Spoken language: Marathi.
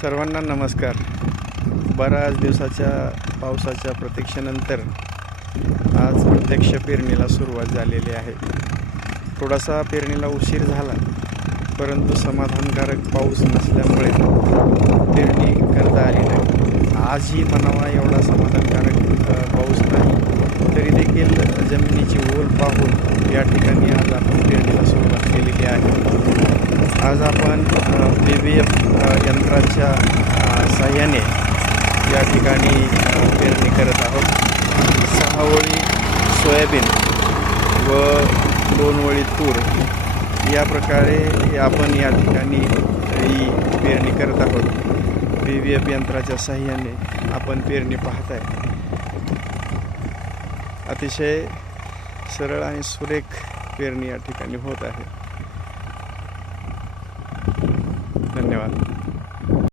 सर्वांना नमस्कार. बऱ्याच दिवसाच्या पावसाच्या प्रतीक्षेनंतर आज प्रत्यक्ष पेरणीला सुरुवात झालेली आहे. थोडासा पेरणीला उशीर झाला, परंतु समाधानकारक पाऊस नसल्यामुळे पेरणी करता आली नाही. आजही म्हणावा एवढा समाधानकारक पाऊस नाही, तरी देखील जमिनीची ओल पाहून या ठिकाणी आज आपण पेरणीला सुरुवात केलेली आहे. आज आपण BBF यंत्राच्या साहाय्याने या ठिकाणी पेरणी करत आहोत. 6 ओळी सोयाबीन व 2 ओळी तूर या प्रकारे आपण या ठिकाणी ही पेरणी करत आहोत. BBF यंत्राच्या साहाय्याने आपण पेरणी पाहत आहे. अतिशय सरळ आणि सुरेख पेरणी या ठिकाणी होत आहे. धन्यवाद.